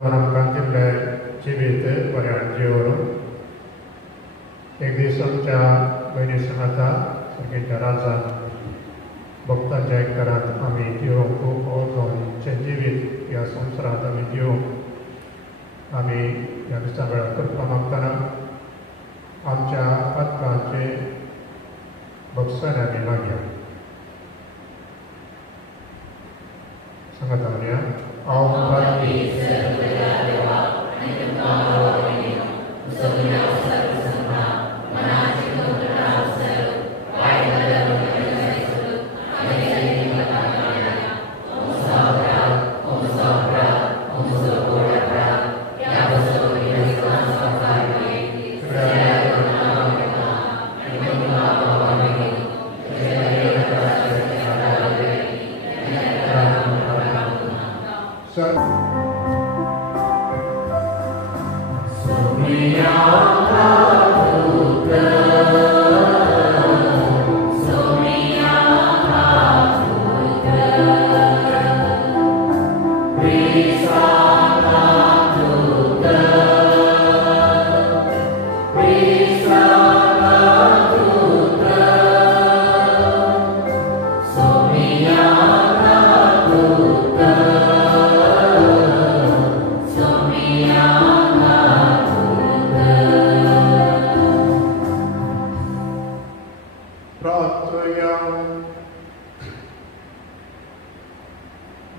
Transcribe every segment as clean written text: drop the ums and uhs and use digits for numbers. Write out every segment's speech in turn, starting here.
आमकां जिवीत बऱ्यान जिवरून एक दीस आमच्या भयणी सांगाता सारकेच्या राजान भक्तांच्या एकरांत आमी जिवंक खूब वचोन जिवीत ह्या संवसारांत आमी जिवंक आमी ह्या दिसा वेळार करपा मागतना आमच्या पातकांचे भक्षण आमी मागया. सांगात म्हणया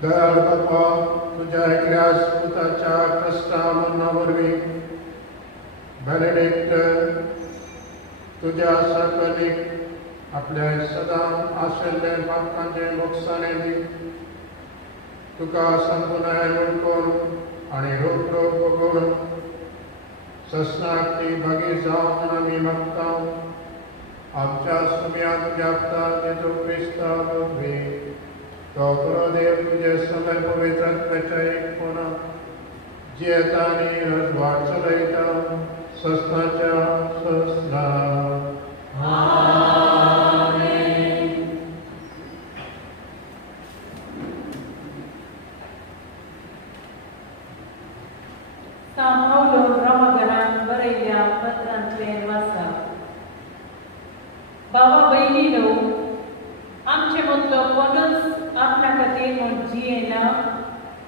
दयाळ बापा, तुझ्या एकल्या पुताच्या कष्टा मरना वरवीं बेनेडिक्ट तुझ्या साकलीक आपल्या सदां आशिल्ले पातकांचे मोक्षाणे दी. तुका संपुनाय वळखून आनी रोख रोख बघून ससनाक ती भागी जावन आमी मागता. आमच्या सुम्या तुज्या पुता जेजू क्रिस्ता वरवीं तो देव तुझे सगळे पवित्र आत्म्याच्या एकपण जियेता आनी रजवाट चलयता ससनाच्या ससना. सांभाळलो ब्रह्मगणान बरयल्या पत्रांतले वाचा. भावा भयणीनो, आमचे मदलो कोणूच आपल्या खातीर म्हूण जियेना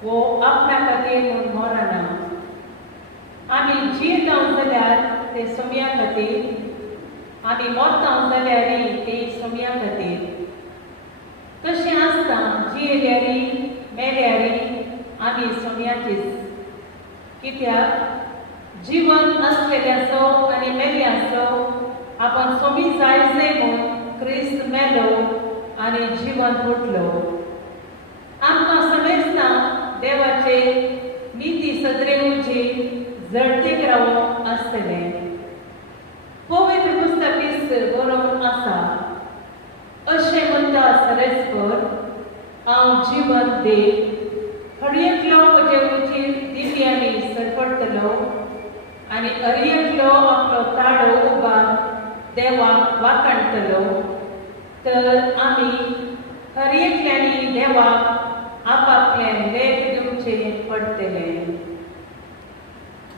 वो आपल्या खातीर म्हूण मरना. आमी जियेता जाल्यार ते सोम्या खातीर आमी मरता जाल्यारय ते सोम्या खातीर. तशें आसता जियेल्यारय मेल्यारय आमी सोम्याचीच. कित्याक जीवन आसलेल्याचो आनी मेल्ल्याचो आपण सोमी जायचे म्हूण क्रिस्त मेलो आनी जीवन उठलो. आमकां समजता देवाचे निती सदरेवचे जळटीक रावूंक आसतलें. पवित्र पुस्तकीस बरोवन आसा, अशें म्हणटा सरेस्पर, हांव जीवन देव हरयेकलो म्हजे उचीर दिव्यांनी सरपडटलो आनी हरयेकलो आपलो ताळो उबार देवाक वाखाणटलो. तर आमी हरयेकल्यांनी देवाक आपापलें लेख दिवचें पडटलें.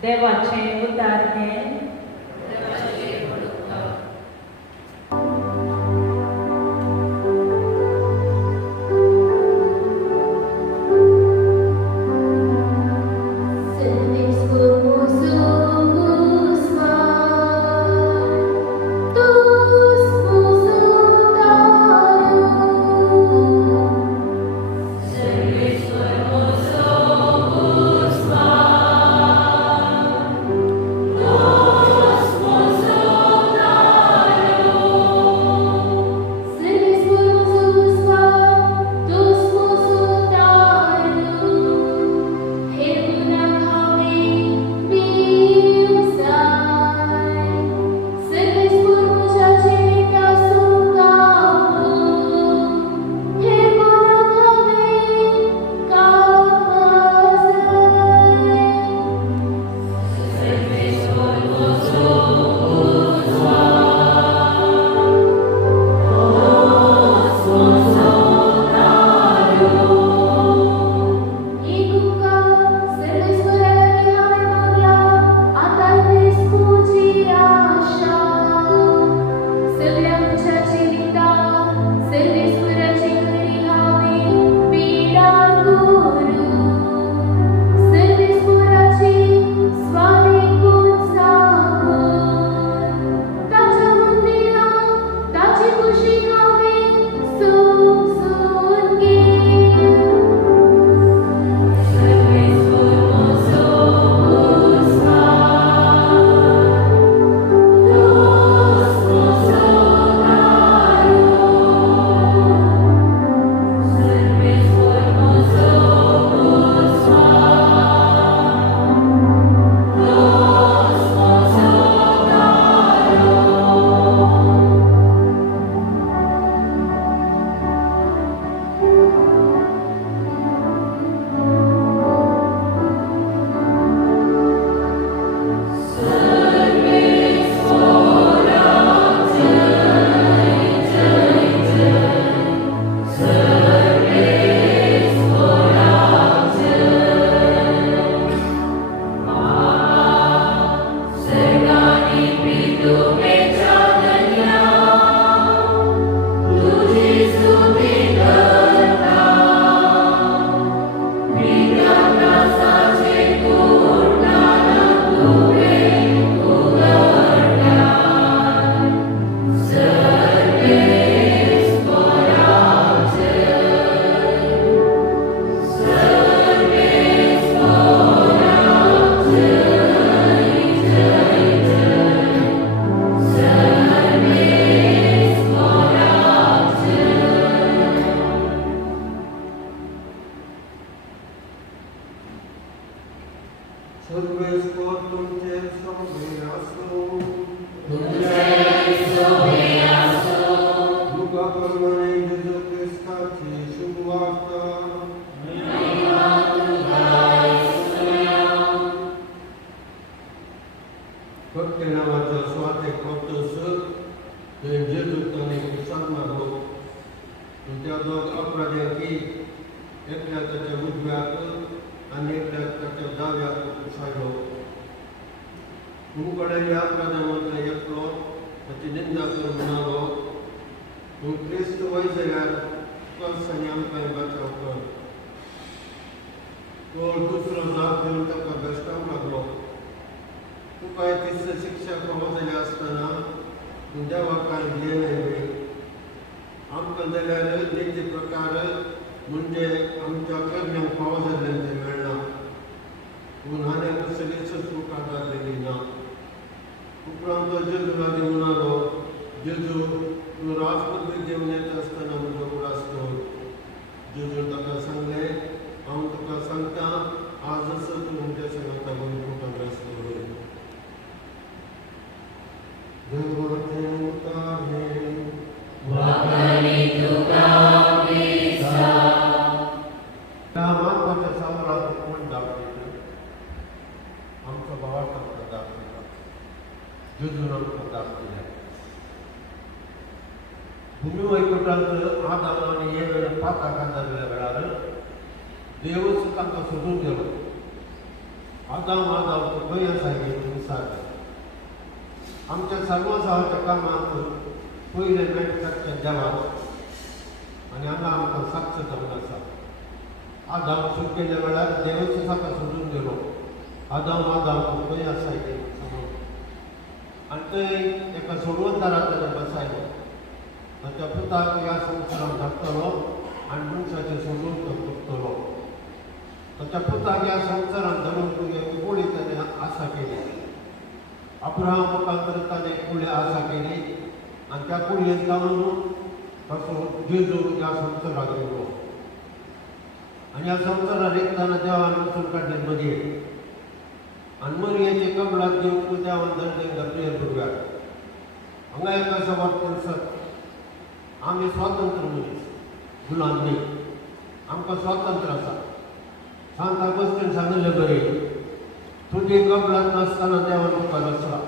देवाचें उतार हें. Os सर्वेस्वर तुमचे सोबे असो लुका प्रमाणे येशू ख्रिस्ताची शुभवार्ता फक्त नावाचा स्वार्थक करतोस ते जेजूताने कुसार मारलो त्या दोन अपराध्यांकी एकल्या त्याच्या उजव्याक आणि एकल्या त्याच्या डाव्याक कुसारलो तुमकडे या अपराध्यामधला एकलो त्याची निंदा करून म्हणालो तू ख्रिस्त वय जाल्यार कसनी आमकां बचाव कर तो दुसरो जाप घेवन ताका बेश्टावंक लागलो तुका तिसरी शिक्षा कहो जाल्या आसतना तूं देवाक कांय दिलें आमकां जाल्यार नित्य प्रकार म्हणजे आमच्या कर्म्यांक फावो जाल्लें तें मेळना पूण हांवें कसलीच चूक आदारलेली ना उपरांत तो जेजू लागीं म्हणालो जेजू तूं राजपदवी घेवन येता आसतना म्हजो उडास कर जेजून ताका सांगलें हांव तुका सांगता आजच तूं म्हज्या संगता वैकुंठांत आसतलो देवाचें उतार महत्वाच्या सावराक कोण दाखयता आमचो भावाक आमकां दाखयता जेजून आमकां दाखयल्या भुमी वैकुंठांत आदाम आनी येवेळ पाताक आदारल्या वेळार देवच तांकां सोदून गेलो आदाम तूं खंय आसा हें विचारलें आमच्या सर्वसावाच्या कामाक पयलें मेळटाच्या देवाक आनी हांगा आमकां साक्ष जावन आसा आदाम सुटकेल्या वेळार देवच ताका सोदून गेलो आदाम तूं खंय आसा हें सांगून आनी थंय एका सोडवणदारा ताणें बसयलो ताच्या पुताक ह्या संवसारांत धाडटलो आनी मनशाचें सोडून तो करतलो ताच्या पुताक ह्या संवसारांत धरून तुगे कोणी ताणें आसा केली अब्राहम मुखांतर ताणें फुडें आसा केली आनी त्या कुडयेंत जावन ताचो जेजू ह्या संवसाराक येयलो आनी ह्या संवसारार एकताना देवान वचून काडलें मरयेक आनी मरयेचे कबलात घेवन देवान धरलें गब्रियल भुरग्याक हांगा एक असो वाट आमी स्वातंत्र्य मनीस गुलाम न्ही आमकां स्वातंत्र्य आसा सांत अगस्तीन सांगलें बरें तुजी कबलात नासतना देवान तुका रचला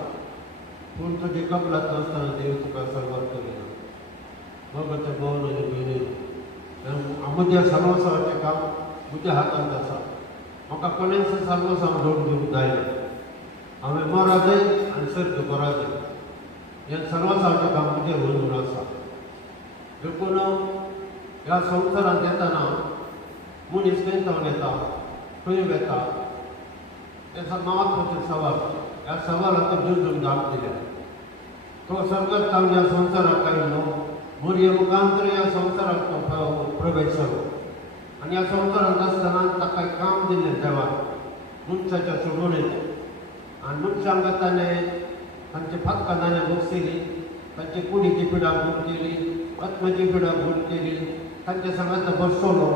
पूण तुजी कबलात नासतना देव तुका सर्वात करिना भगवते भवन आनी भयणी म्हज्या सर्वस्वाचें काम म्हज्या हातांत आसा म्हाका कोणेंच सर्वस्वां जोड दिवंक जायना हांवें मरा जाय आनी सर्त करा जाय हें सर्वस्वाचें काम म्हजेर वळून आसा देखून ह्या संवसारांत येतना मनीस खंय जावन येता खंय वेता त्याचा महत्वाचे सवाल ह्या सवालाक जेजून जाप दिल्या तो सर्गात जावन ह्या संवसाराक आयिल्लो मरये मुखांतर ह्या संवसाराक तो प्रवेश जालो आनी ह्या संवसारांत आसतना ताका काम दिल्लें देवान मनशाच्या सोडवणेचें आनी मनशांक ताणें तांचे फातकान्नांनी बसयली तांची कुडीची पिडा दूर केली आत्म्याची पिडा दूर केली तांचे सांगात बसवलो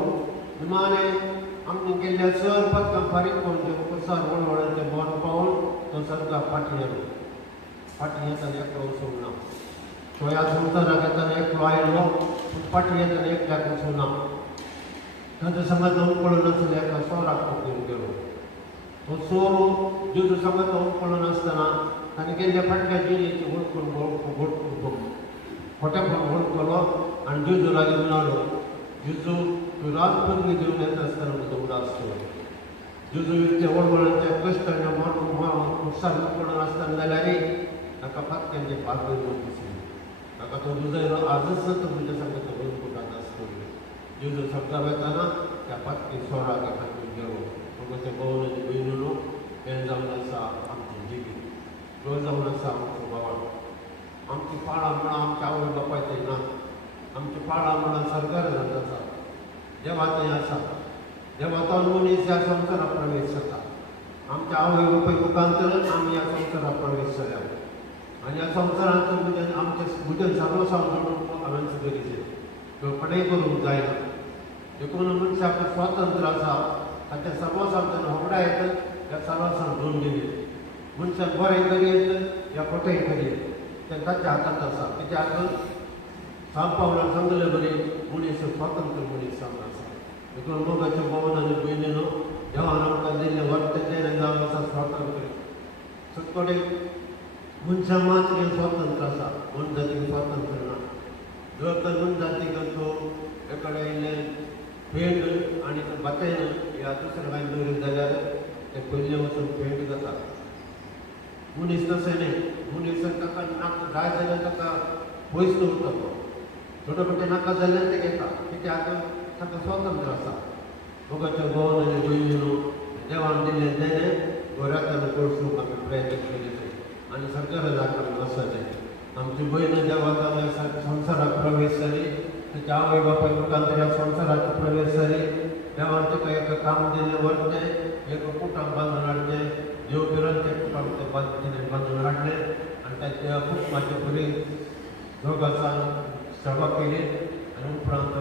निमाणें आमी गेल्ल्या सर पदकां फारीक करून कुसार वळवळ्याचें बोर पावून तो सर्गाक फाटीं येलो फाटीं येताना एकलो वचूंक ना तो ह्या संवसाराक येताना एकलो आयलो पूण फाटीं येताना एकल्याक वचूंक ना ताचे सांगात पळोवन नासतना एका सोराक पकडून गेलो तो सोर जेजू सांगात पळोवन आसतना ताणें गेल्ल्या फाटल्या जिणेची वळखून खोटेपण वळखलो आनी जेजू लागीं म्हणालो जेजू तूं राजपदवी घेवन येता आसतना म्हजो उडास कर जेजू इतल्या वळवळांच्या कश्टांच्या कुसार पडून आसतना जाल्यारय ताका फातक्यांचे पातळ दिसली ताका तो दुजयलो आजच तो म्हज्या सांगता वैकुंठांत आसतलो जेजू सगळा वेताना त्या फातकी सोराक हातून गेलो भगवते भवन आनी भयणीनो हें जावन आसा आमचें जिवीत तो जावन आसा आमचो भावान आमची पाळां म्हणून आमच्या आवय बापाय थंय ना आमची पाळां म्हणून सरकार जाता आसा देवा थंय आसा देवातान मनीस ह्या संवसाराक प्रवेश जाता आमच्या आवय बापाय मुखांतरच आमी ह्या संवसाराक प्रवेश जाल्या आनी ह्या संवसारांत म्हजें सर्वस्वां म्हणून हांवें सुदारिचें तो पडय करूंक जायना देखून मनशाक स्वातंत्र्य आसा ताच्या सर्वस्वांतल्यान होगडा येता त्या सर्वस्वांत मनशाक बरें करीत या खोटें करीत तें ताच्या हातांत आसा. कित्याक सांत पावलान सांगलें बरें मनीस स्वातंत्र्य मनीस जावन आसा. देखून मोगाच्या भावान आनी भयणीनो देवान आमकां दिल्लें वर्तें जावन आसा स्वातंत्र्य. सगळे मनशां मात्र स्वातंत्र्य आसा, मन जातीक स्वातंत्र्य ना. जर तर मन जातीक तो एकडे इल्लें पेंड आनी बातेन या दुसऱ्या कांय दवरीत जाल्यार ते पयले वचून पेंड जाता. मनीस तशें न्ही. मनीस ताका नाका जाय जाल्यार ताका पयस दवरता तो. थोडे फावटी नाका जाल्यार ते घेता. कित्याक ताका स्वातंत्र्य आसा. मोगाच्या भावान आनी भयणीनो देवान दिल्लें तेणें घरांत आनी पळसूंक आमी प्रयत्न केले आनी सगळ्या जाग्यार वचचें. आमची भयण देवाक संवसाराक प्रवेश जाली. तिच्या आवय बापाय मुखार संवसाराक प्रवेश जाली. देवान तिका एक काम दिल्लें व्हरचें, एक कुटुंब बांदून हाडचें. देव बिरांचें कुटुंब तिणें बांदून हाडलें आनी ताच्या कुटुंबाची बरी दोगांसान सेवा केली आनी उपरांत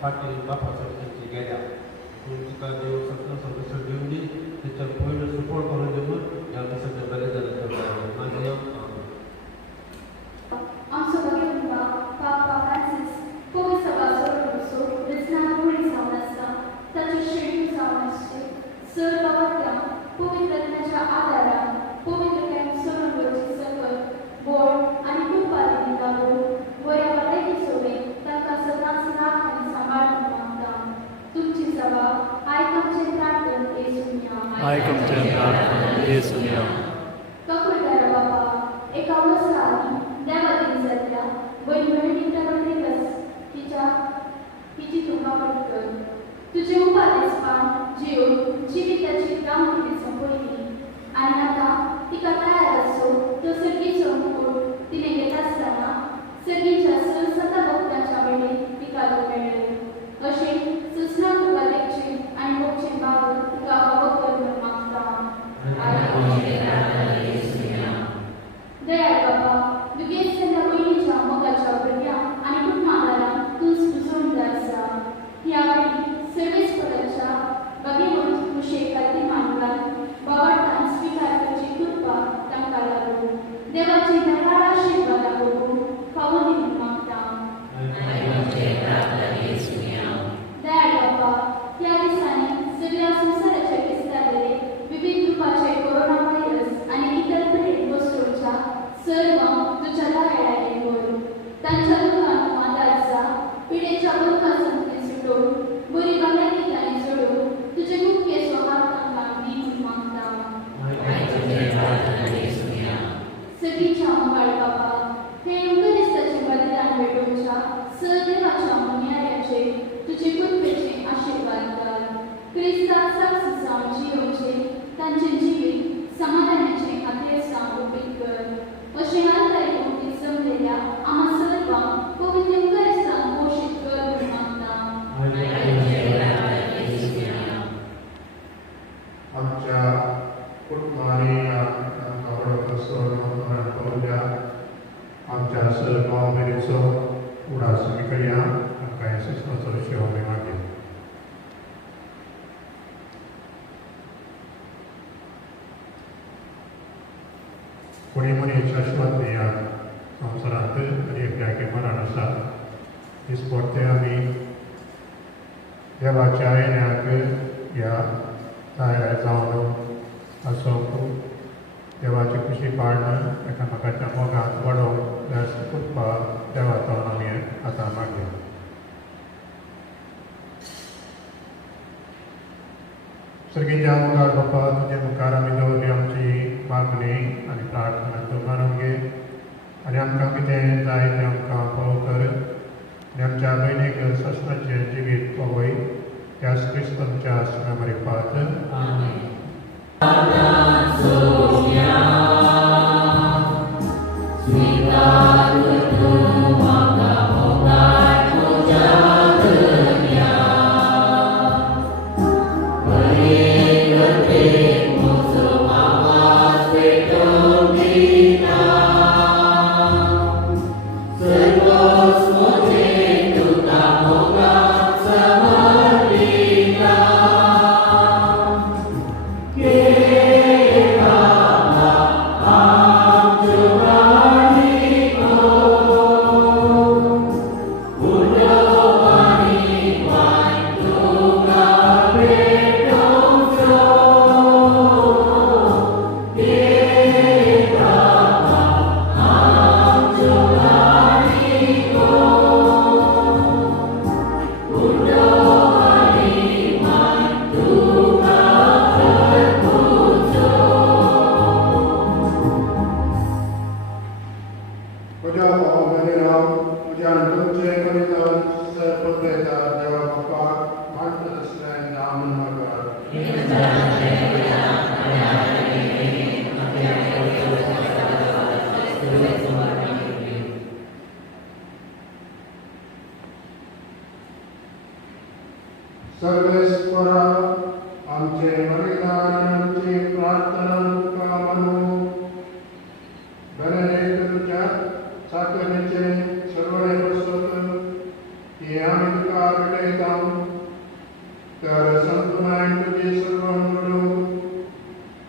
फाटीं बापाच्या तेंची गेल्या. तिका देव सगळो संदेश दिवन दी. तिच्या भयण सुपळ करून दिवन ह्या दिसाचें बरें जालें. म्हाजें आमचो भगिनींबा पापा फ्रांसीस पवित्र सभा सोडून रचना पुढे जावन आसा ताची श्रेणी जावन आसची. सर बाबात्या पवित्रत्वाच्या आदारान पवित्र कॅम्प सोडून वरची सकल बोड आनी कुटुंबांनी लागून बऱ्या बऱ्याकी सोबीत ताका सदांच राख आनी सांबाळून मागता. तुमची सभा आयकमचे प्रार्थन येसुया. आयकमचे प्रार्थन येसुया. ककुलदारा बाबा एका वर्सांनी देवादी जाल्ल्या बहीण भयणींच्या बद्दलच हिची तुका पटकन तुजे उपादेशपान जीवन जिविताची कामगिरी संपयली आनी आतां तिका तयार आसो तो सर्गीचो मुकुट तिणें घेत आसतना सर्गीच्या सता भक्तांच्या वेळेर तिका तो मेळ्ळो. अशें सुचना तुका देखचे आनी भोगचे बाबत तुका हवो करून मागता. दयाळ बाबा दुगेर जाल्ल्या भयणीच्या मोगाच्या भुरग्यांक आनी कुटुंबांक तूं सुजोवन आसा. ह्या वेळी सर्वेस्पराच्या भगिनी खुशे खातीर मानवान बाबाटान स्विकार करची कृपा तांकां लागून देवाची दयाळ आशिर्वादा भोगून फावो दिवंक मागता. दयाळ बाबा ह्या दिसांनी सगळ्या संवसाराचे विस्तारलेले विविध रुपाचे कोरोना व्हायरस आनी इतर पिडेक बसोवच्या सर्व तुझ्या लायडायेक व्हर. तांच्या दुखान आदार जा. पिडेच्या बंधनांतल्यान सुटोवन बरी भलायकी तांणी जोडून तुजे मुख्य स्वभाव तांकां दिवंक मागता. सगळीच्या मंगळ बाबा हे युगरिस्ताचे बलिदान भेटोवच्या सदेवाच्या मुनियाऱ्याचे तुजे कृपेचे आशिर्वाद कर. क्रिस्ताक साक्षी जावन जियोचे तांचे जिवीत समाधानाचे खातीर समर्पीत कर. अशें आंतरीक मुक्तीत जमलेल्या आम्हा सर्वांक पवित्र युगरिस्तान पोषीत कर म्हूण मागता. आमच्या कुटुंबांनी आमकां वडत आसून पळोवया. आमच्या सर्व भाव भयणीचो उडास आमी करया. आमकां येशूचो शेव आमी मागया. कोणी मनीस शाश्वत न्ही ह्या संवसारांत आनी एकट्याचें मरण आसा. दिसपट्टे आमी देवाच्या येण्याक ह्या तयार जावन आसूंक देवाची खुशी पाळून एकामेकाच्या मोगांत वाडोवंक जाय कृपा देवाचो आमी आतां मागया. सर्गीच्या मुखार बापा तुजे मुखार आमी दवरली आमची मागणी आनी प्रार्थना तूं मानून घे आनी आमकां कितें जाय तें आमकां फोव कर आनी आमच्या भयणीक सस्नाचें जिवीत पळय त्याच क्रिस्तूंच्या स्मृतिपात. Amen.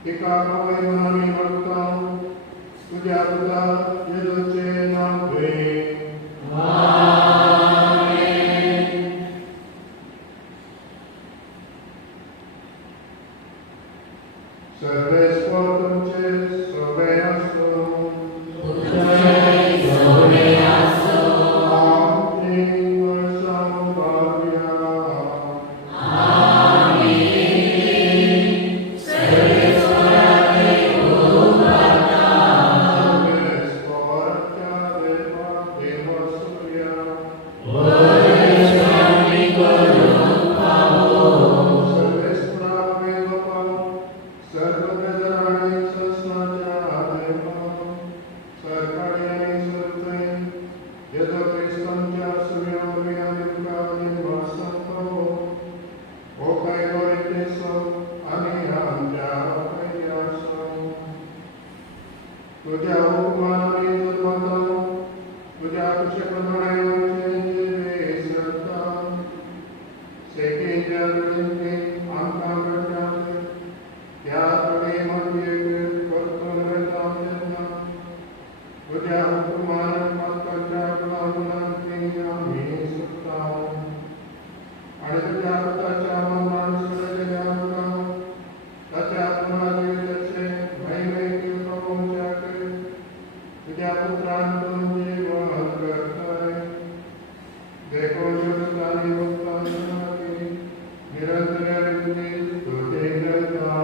एका प्रभुनामी भक्तां तुझ्या पुत्रा येशूचे नावे सर्वेश्वर तुमचे सोबे असो आमीन वर्षां भाव्या तुझ्या हुकुमाने सर्वता तुझ्या कुशप्रमाणे श्रद्धा सेकेच्या वेळेने आमकां घडटात त्याकडे म्हणजे परतून वेळा तुझ्या हुकुमान पात्राच्या गुणांनी आम्ही सुटता आणि तुझ्या पुत्राच्या मरणान सोडलेल्या आमकां ताच्या पुनराजीविताचे महिमेचे प्रभूंच्या तुझ्या पुत्रांतून जीवन करताय देखो युगांनी भक्तांनी निरंतर तुझे करता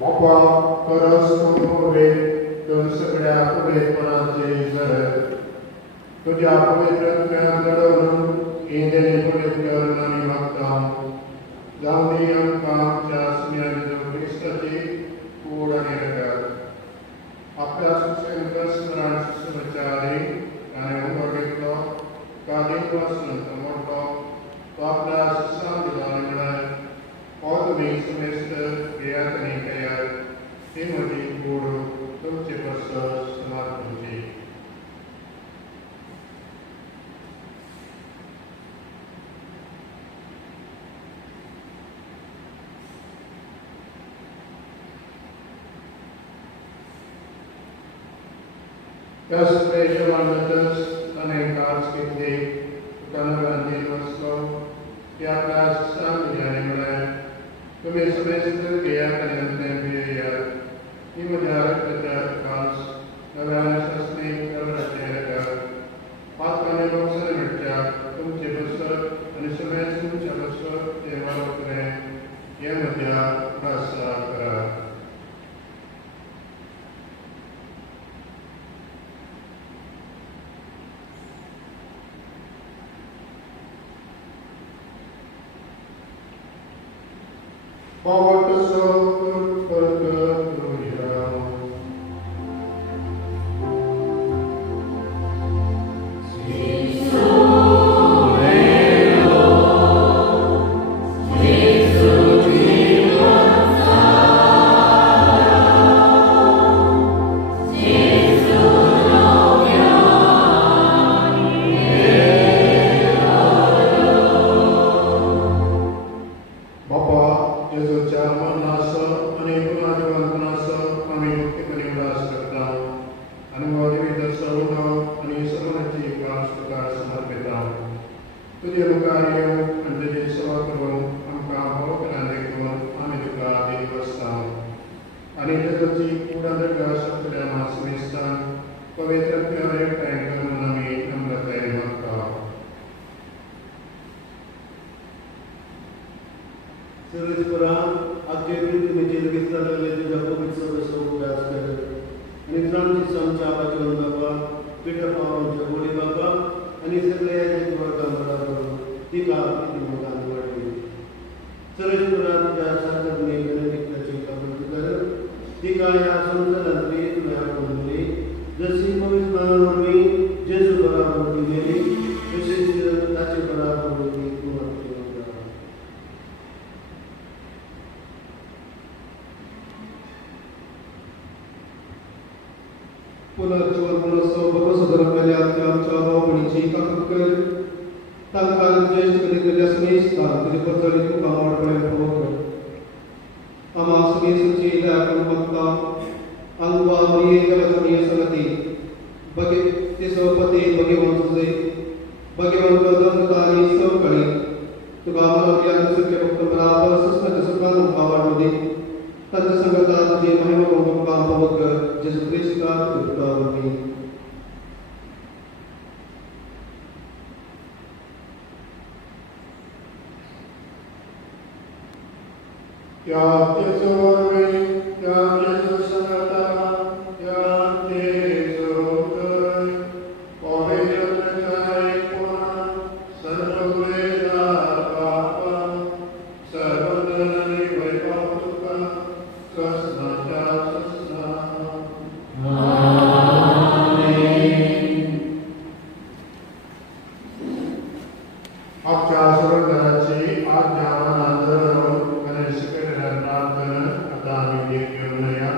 मोपा परस मोरे दोन सगळ्या पवित्रपणाचे जर तुझ्या पवित्रत्म्यात घडवून इंद्रिय पवित्र नामी मागता जाऊन दे आमकां आमच्या स्नेहाच्या ख्रिस्ताची कूड आणि रगत आपल्या सुसंस्मरण सुसंचारी आणि उमर घेतलो कादीक वाचून मोठो तो आपल्या सुसंविधान मिळाय हो तुम्ही सुमेस्त यातनी तयार ती म्हजी कूड तुमचे प्रसर समारंभाची त्याच प्रेजमानतच अनेक काज घेतले कनगांधी वसलो ते आपल्या सुसंविधानी मिळाय तुम्ही सुमेस्त यातनी तयार ती म्हज्या रक्ताच्या कास नव्यान सस्नेक कलराचे रगत पातकाने बसर मिटच्या तुमचे बसर आणि सुमेस्त तुमच्या बसर ते वालोकरे हे म्हज्या प्रासा करा Forward so good, कार्य अंजली सेवा करून आमकां भोवतणां देखून आमी तुका देव वसतां आनी तेजोची कूड आसतल्या मासमेस्तान पवित्र प्यारे टायम करून आमी नम्रतायेन मागता सर्वेश्वरा आजचे तुमचे लगेच लागले तुझ्या पवित्र सर्व व्यास कर निद्रांची समच्या आवाजून बाबा पिठ पावनच्या गोडी बाबा आणि सगळ्या वर्गां बरोबर तिका मोगान वाढली सर्वेश्वरा तुझ्या सासरने गणनिकताची कबूल कर तिका या संसारातली तुझ्या बोलली जशी पवित्रांवरवी जेजू बराबर दिलेली तशीच ताचे बराबर ती पुनर्जीवन महोत्सव सर्वसाधारणपणे आमच्या भावपणीची कबूल कर तात्काळ ज्येष्ठ कधीतल्या स्नेहिस्तान तुझे पचळी तुका आवडपणे प्रभू कर आम्हा स्नेहिसाची दयाकरून मागता अंगवा मरिये देवचनीय संगती बगे ते सवपती भगवंत तुझे भगवंत दत्तता आणि सवकळी तुका आम्हाला सगळे भक्त बराबर सस्नाच्या सुखान आवडमध्ये तंत्र संगता तुझी महिमा करून काम प्रभू कर जेसू ख्रिस्ता तुझा आमीन क्या तेजो रे क्या तेजो संगता क्या तेजो गय पवित्र जाय कोण सर्ववेदा पापा सर्वधनी वैभव तुका कसनाच्या ससना आमच्या सर्वधनाची आज्ञा मनात धरून गणेश प्रार्थना आता आम्ही घेऊया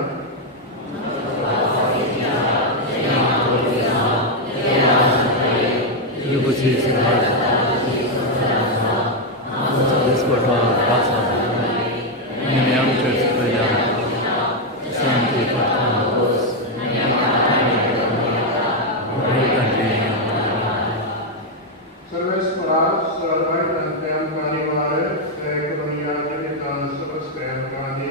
सर्वेश्वरा सर्वैतन्यं कानिवार सेकरोनिया जनितान सर्वस्तेम कानि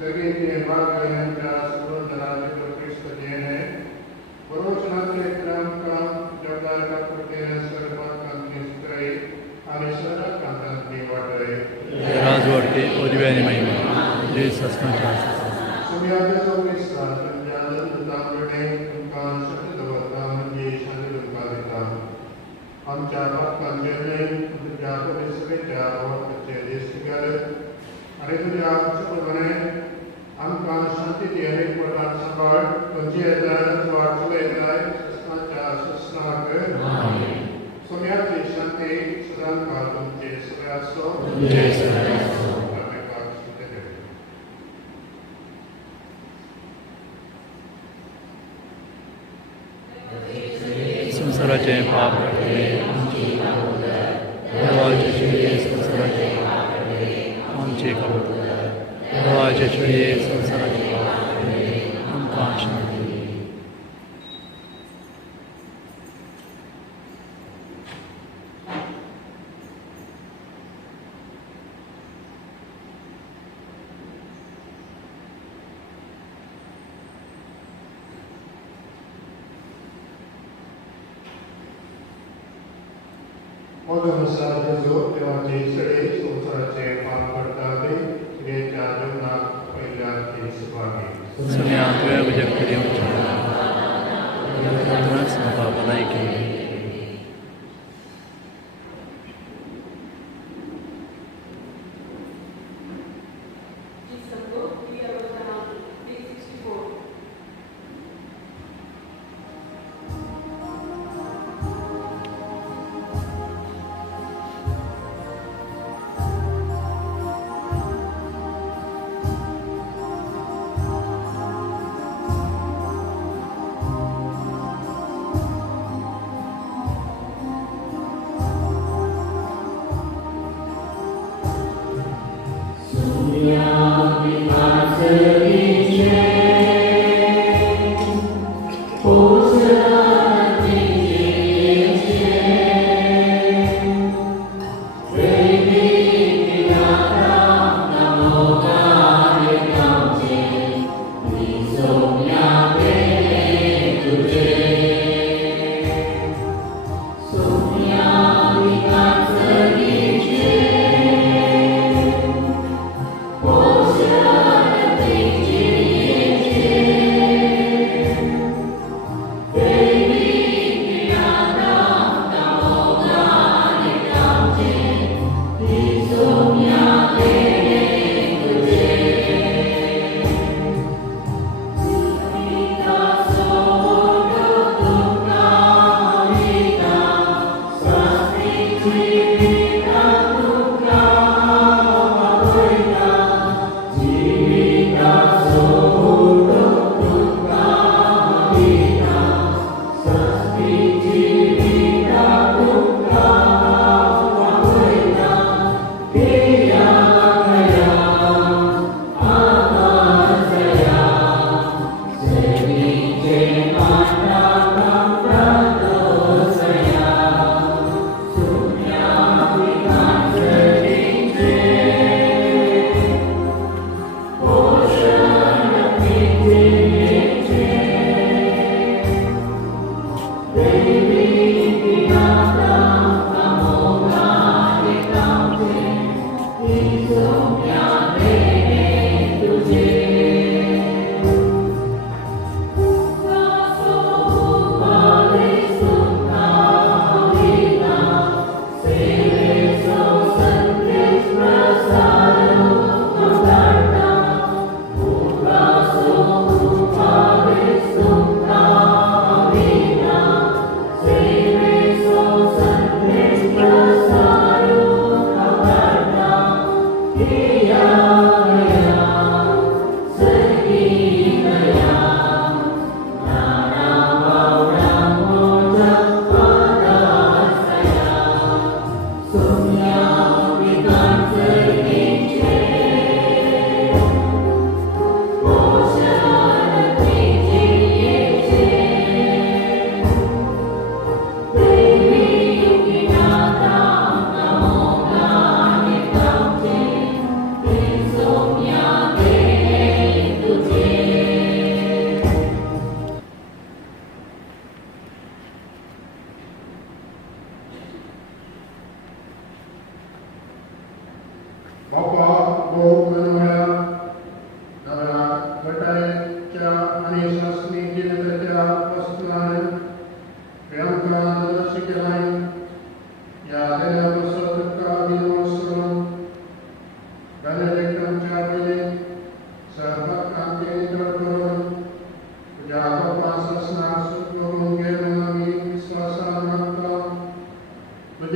सगळींचे भाग्यांच्या सुंदराचे प्रतिष्ठ देणे वरोचनाचे क्रम जगदार काकुटे सर्वात कांतिस्त्रय आणि सर्वात कांतांनी वाटय राजवाडके उजव्याने महिमा जे सस्नाच्या सुम्याचे सोमिस्ता संजानंद तांबडे तुमका सत्यदवता म्हणजे शांतिदुर्गा दिता आमच्या भक्तांचे तुझ्या पवित्रेच्या भक्ताचे दिसकर आणि तुझ्या प्रमाणे आमकां शांती दी अनेक प्रकार सांभाळ तुझी येतात वाचले येतात सस्नाच्या सस्नाक सोम्याची शांती सदांकाळ तुमचे सगळे असो संसाराचे पाप काढले देवाचे शिळे संसाराचे पाप काढले आमचे कबूल कर देवाचे शिळे संसाराचे पाप काढले आमकां शांती मोदनुसार जेजू देवाचे सगळे संसाराचे पाप करतात कितेच्या जीवनात पहिल्या ते सुभागी सुन्या तुवें म्हजे कडेन तुवेंच म्हाका भलाय केली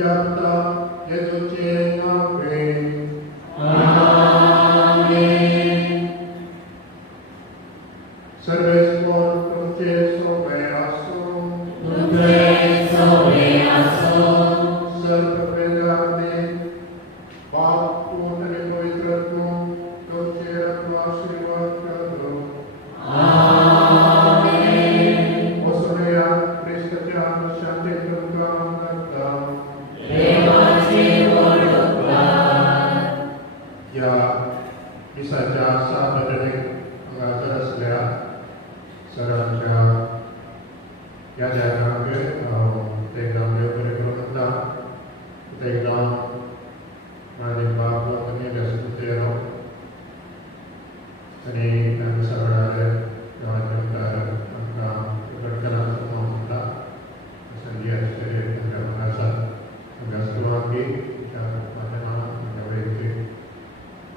तुझ्या पुत्रा येशूचे नावे सर्वेस्वर तुमचे सोबे असो सर्ववेदाने बाप पूर्ण आणि पवित्र तू तुमचे रत्न आशीर्वाद करो ओसोया ख्रिस्ताच्या शांती तुमका करता या दिसाच्या सार्वजनिक अंगावर असल्या सर्वांच्या या जागांवर ते ग्राम बरे करून घेतला ते ग्राम माझे बाप लोकांनी व्यस्त राव आणि त्यांना सगळ्या गावाच्या आमकां कडकला म्हणटा संधी आश्चर्य त्यांच्या मनाचा व्यस्त वाकी त्या माझ्या नाव माझ्या वैयक्तिक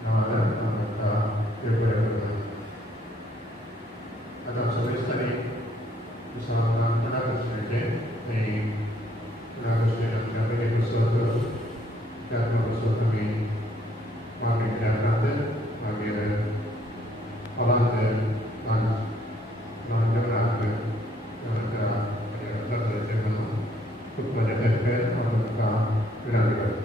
नावाला आमकां ते बरे करून आता सविस्तारी सांगताना गोष्टीचे ते त्या गोष्टी आमच्या वेगळे पुस्तक त्यातलं पुस्तक आम्ही मागे केल्यानंतर मागीर अवांत नॉनजगराक गरजेचे म्हणून खूप मजा करते आमकां विनंती करता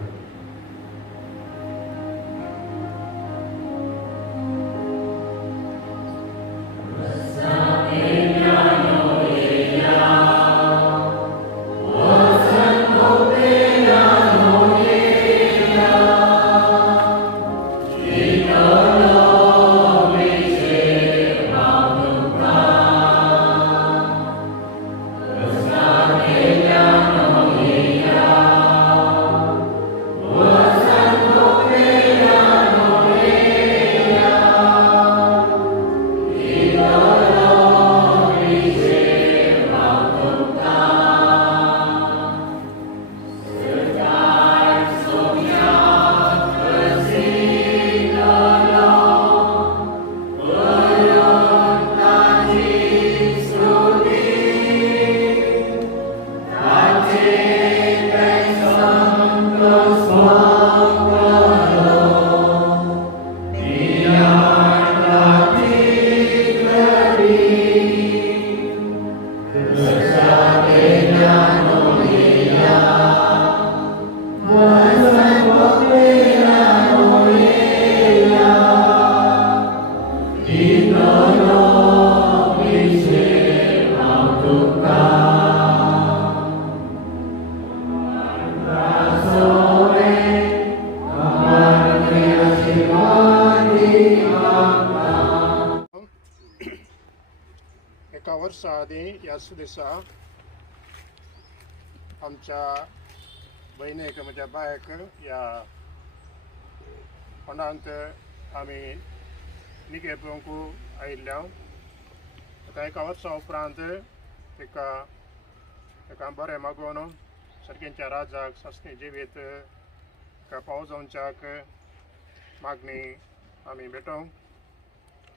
एका वर्सा आधी ह्याच दिसा आमच्या बहिणीक म्हज्या बायक ह्या फोंडांत आमी निके पळोवंक आयिल्ल्या आतां एका वर्सा उपरांत ताका बरें मागून सर्गेच्या राजाक सस्तें जिवीत ताका पावोवच्याक मागणी आमी भेटोवंक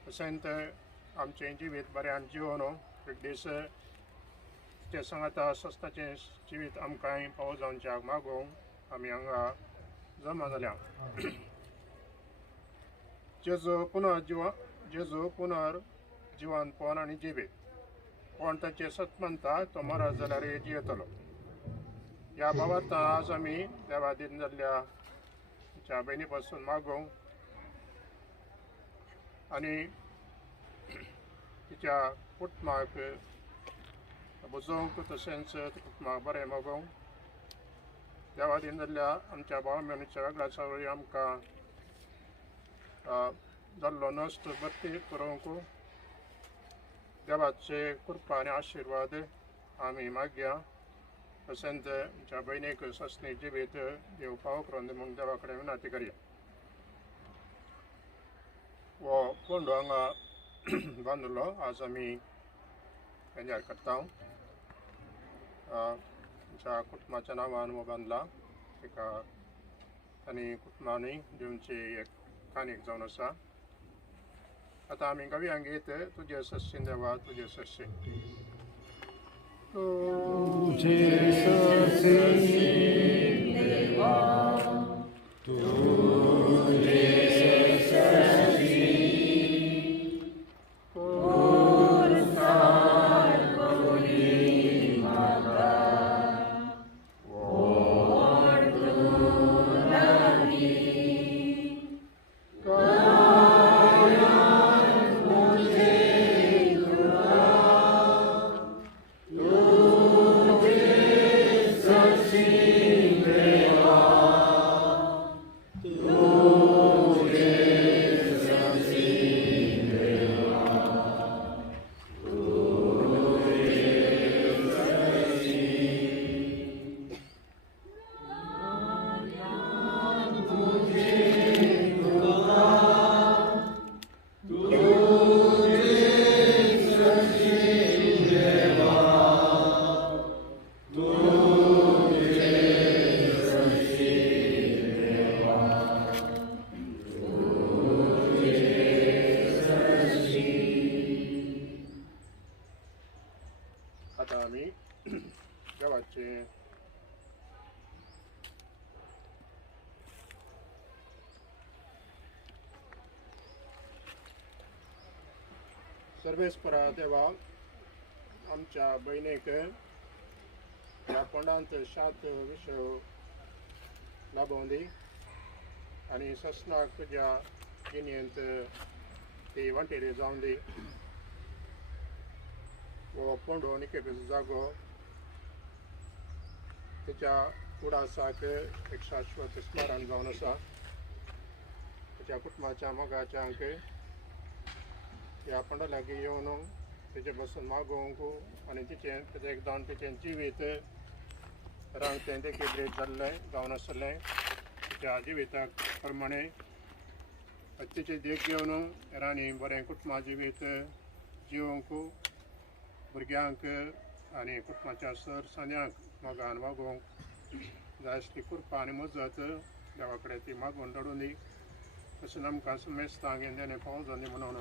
तशेंच आमचें जिवीत बऱ्यान जिवन एक दीस ते सांगता सस्ताचें जिवीत आमकांय पावोवच्याक मागोवंक आमी हांगा जमा जाल्या जेजू पुनर जिवनपण आनी जिवीत कोण ताचें सत म्हणटा तो मरत जाल्यार जियेतलो ह्या बाबतींत आज आमी देवादीन जाल्ल्या आमच्या बहिणी पासून मागोवंक आनी तिच्या कुटुंबाक बुजोवंक तशेंच कुटुंबाक बरें मागोवंक देवादीन जाल्ल्या आमच्या भाव भयणीच्या वेगळ्याच्या वळी आमकां जाल्लो नश्ट भरती करूंक देवाचे कृपा आनी आशिर्वाद आमी मागया तशेंच आमच्या बहिणीक सस्तें जिवीत देव पावो करून दी म्हूण देवा कडेन विनंती करया वो फोंडो हांगा बांदलो आज आमी एन्जॉय करता आमच्या कुटुंबाच्या नांवान हो बांदला एका आनी कुटुंबांनी दिवची एक काणीक जावन आसा आतां आमी गव्यांक गीत तुजे सस्सीन देवा तुजे सस्सीन तुझे सस्सीन सर्वेस्परा देवा आमच्या बहिणीक ह्या पंडांत 7 विषय लाभोवन दी आनी ससनाक तुज्या गिन्येंत ती वांटेरी जावन दी वो पोंडो निकेपेचो जागो तिच्या उडासाक एक शाश्वत स्मरण जावन आसा तिच्या कुटुंबाच्या मोगाच्यांक ह्या पंडा लागीं येवन तिचे बसून मागोवंक आनी तिचें तेजें एक जावन तिचें जिवीत रावतें देखीक जाल्लें जावन आसलें तिच्या जिविताक प्रमाणे तिचें देख घेवन राणी बरें कुटुंबा जिवीत जिवंक भुरग्यांक आनी कुटुंबाच्या सर सान्यांक मोगान वागोवंक जाय आसली कृपा आनी मजत देवा कडेन ती मागून धाडून दी तशें आमकां मेस्तांक येदें पावोवं दी म्हणून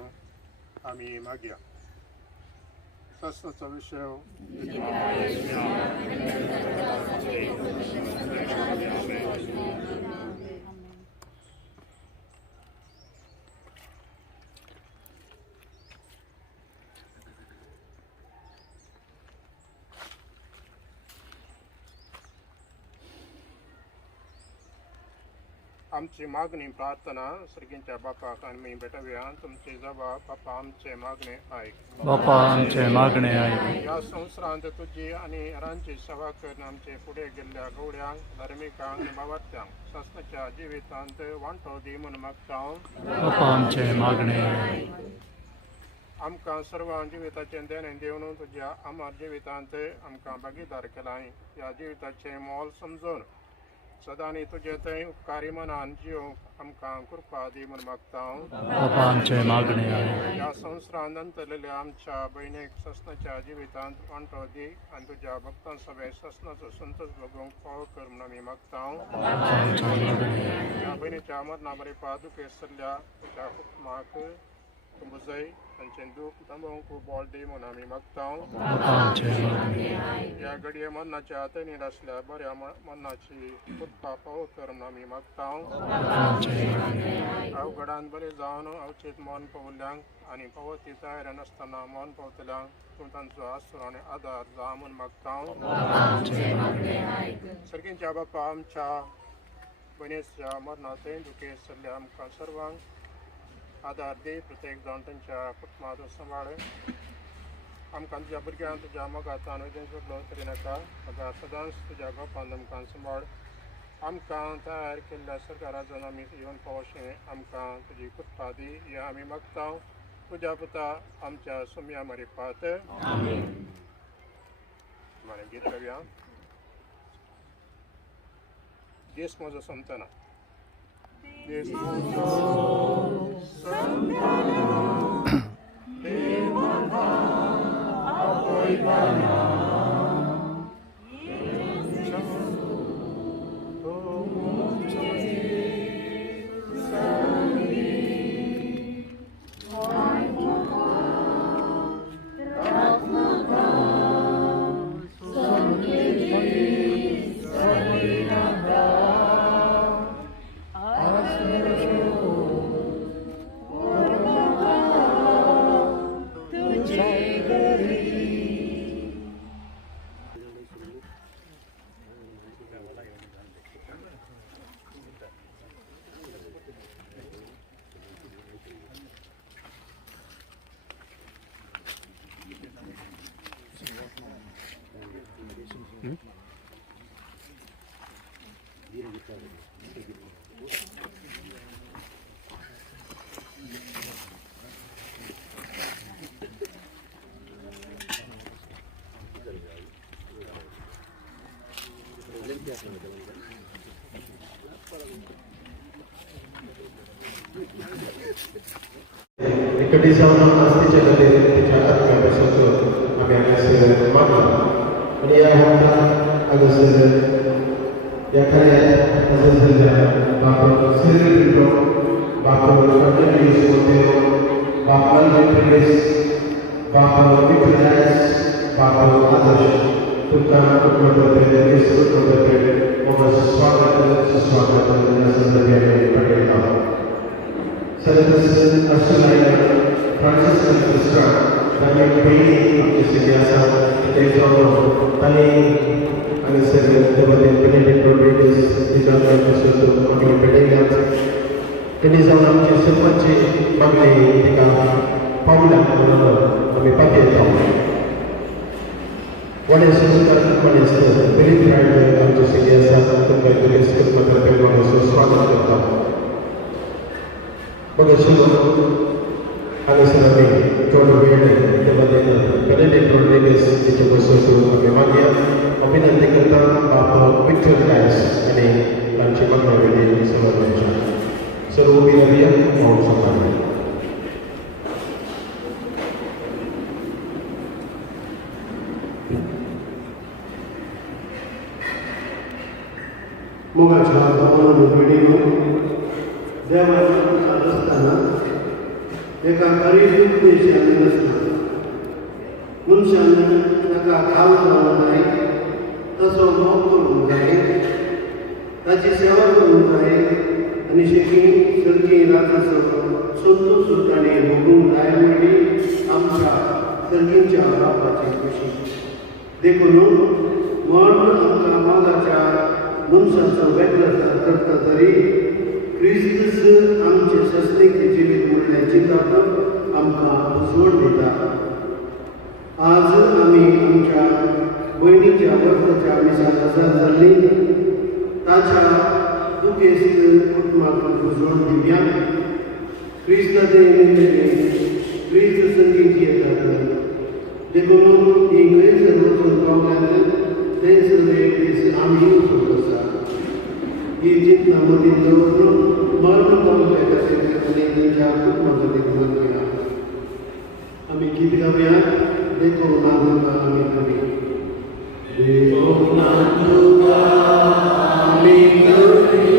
आमी मागया. सस्ताचो विशय आमची मागणी प्रार्थना सर्गींच्या बापाक आमी भेटव्या तुमची जबाब बापा आमचे मागणे आयक. बापा आमचे मागणे आयक. ह्या संवसारांत तुजी आनी हेरांची सेवा करून आमचे फुडें गेल्ल्या गवड्यांक धर्मिकांक आनी बाबार्थ्यांक सस्ताच्या जिवितांत वांटो दी म्हूण मागता. बापा आमचे मागणे आयक. आमकां सर्वां जिविताचें देणें दिवन तुज्या अमर जिवितांत आमकां भागीदार केलाय. ह्या जिविताचें मोल समजून सदांनी तुजे थंय उपकारी मनान जिवंक आमकां कृपा दी म्हूण मागता. बापा आमचे मागणे आयक. ह्या संवसारांत अंतरलेल्या आमच्या भयणीक सस्नाच्या जिवितांत वांटो दी आनी तुज्या भक्तां सगळे सस्नाचो संतोश भोगूंक फावो कर म्हूण आमी मागता. ह्या भयणीच्या मरणा बरेपा दुखेर सरल्या तुज्या कुटुंबाक बुजय तांचें दूख थांबोवंक बोल दी म्हूण आमी मागता. ह्या घडये मरणाच्या तणीर आसल्या बऱ्या मरणाची कृपा फावो कर म्हूण आमी मागता. अवघडान बरें जावन अवचीत मन पावल्यांक आनी पावती तयार नासतना मन पावतल्यांक तूं तांचो आसरो आनी आदार जा म्हूण मागता. सर्गींच्या बापा आमच्या भयणीच्या मरणांतय दुखेर सरल्या आमकां सर्वांक आदार दी. प्रत्येक जावन तांच्या कुटुंबाचो सांबाळ आमकां तुज्या भुरग्यांक तुज्या मोगातान वयल्यान सोडलो तरी नाका. ताका सदांच तुज्या गोपान आमकां सांबाळ. आमकां तयार केल्ल्या सरकारान आमी येवन पावोशें आमकां तुजी कृपा दी हें आमी मागता. तुज्या पुता आमच्या सुम्या मरेपात म्हणे गीत गावया. देश म्हजो समतना देश Ikadi sama pasti jadi dicatat pada satu agar hasil mama. Dia hanya ada hasil ya kaya hasil saja. Bapak hasil itu bapak kerja di hotel, bapak lebih bapak lebih jelas, bapak ada tentang berbeda sesuatu dengan sesuatu yang Citizens Australia, Francis and Australia. Devatin Benedict Rodriguez dijalankan sesuatu makin berdekat. Ini zaman sesuatu makin ketika Paula kami pakai tahu. What is very proud of the suggestion to by the risk of mother Pedro Soswana. Bagasulu, Alisalami, John Verde, Devatin Benedict Rodriguez dicoba sesuatu makin Opinion dikata bahwa Victor Dias ini lancaman menjadi sebuah rencana. Seluruh wilayah mau sama. Moga jalan video dewan adastana eka karibu desyani nasna munsyana naka khala naik taso mokul naik taji sewa naik ani sheki sergi rata suntu sultani hukum naik amcha sergi jawab baca kushi देखो no मन amka magacha munsa वेगळा करता तरी क्रिस्तस आमचे सस्तेचे जीवित म्हणण्याची ताकद आमकां जोड दिता. आज आमी आमच्या भयणीच्या वर्ताच्या मिसाक हजर जाल्ली ताच्या दुखेस्त कुटुंबाक जोड दिव्या क्रिस्ताचे क्रिस्त संगीत येतात देखून ही खंयसर वचून पावल्यार थंयसर आमी वचूंक आसा. ही चिंता मदीं दवरून मरण पावल्या खातीर तेंच्या कुटुंबा खातीर मागया. आमी गीत गावया देखो ना तुका आमी कवी देखो ना तुका आमी कवी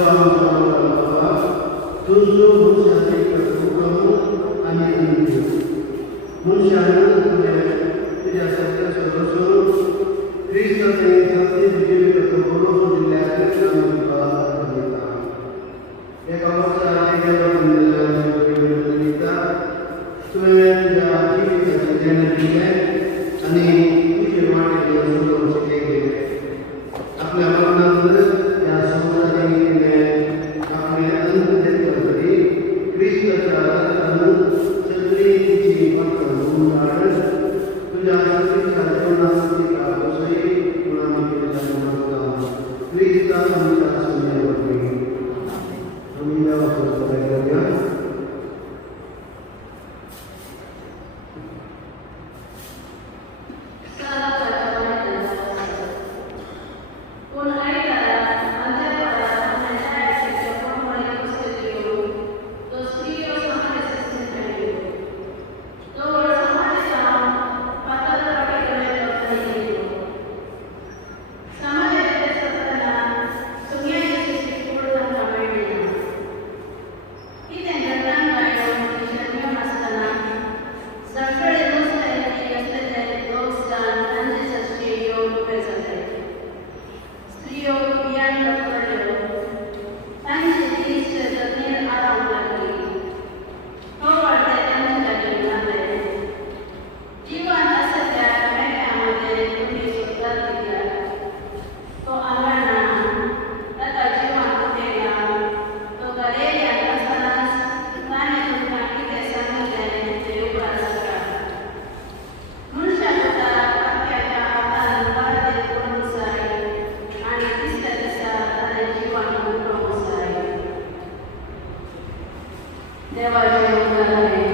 Sama देवाचे उदाहरणे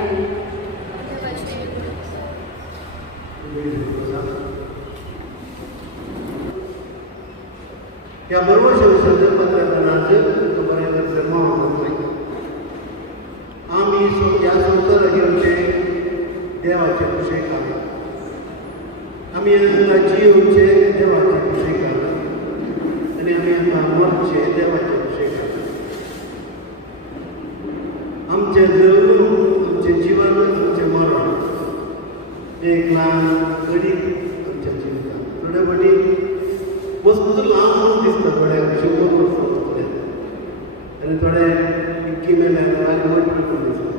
या बरोबर संसर्ग पत्रकारांचं तुम्हाला जन्म होत नाही आम्ही या संसार घेऊनचे देवाचे खुशी काढला आम्ही यांना जीवचे देवाचे खुशी काढला आणि आम्ही यांना मरचे देवाचे खुशी काढला आमचे जगणूक आमचे जीवन आमचे मरण एक ल्हान गडीत आमच्या जिवितांत थोडे बटी वस्तू लांब म्हणून दिसतात थोड्या शंभर वर्सां आनी थोडे इतकी मेल्यान आनी वयर दिसतात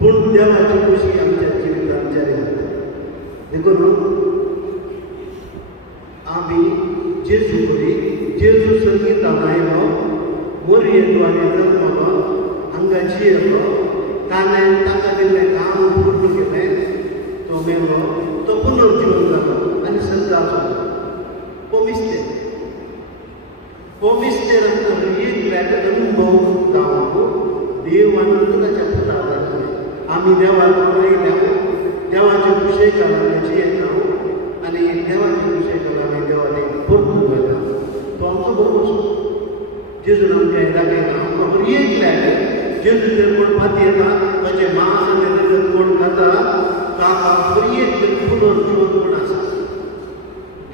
पूण देवाची खुशी आमच्या जिवितांत जारी जाता देखून आमी जेजू करी जेजू संगीतान आयलो मोर येतो आनी जल्मलो हांगाची येलो ताणें ताका दिल्लें काम पूर्ण केलें तो मेलो तो पुनर्जीवन जालो आनी सद्दां आसलो पोमिस्तेर एक वेगळो अनुभव जावं देव ताच्या पुताक आमी देवाक पळयल्या देवाचे कुशेक आमी येता आनी देवाचे कुशेक आमी देवाक परतून वयता तो आमचो बरोबर जेजून आमच्या हे दाखयता आमकां बरी एक वेगळें जेजू जर कोण माती येता ताचे मांस आनी रगत कोण खाता ताका बरी एक पुनर्जीवन कोण आसा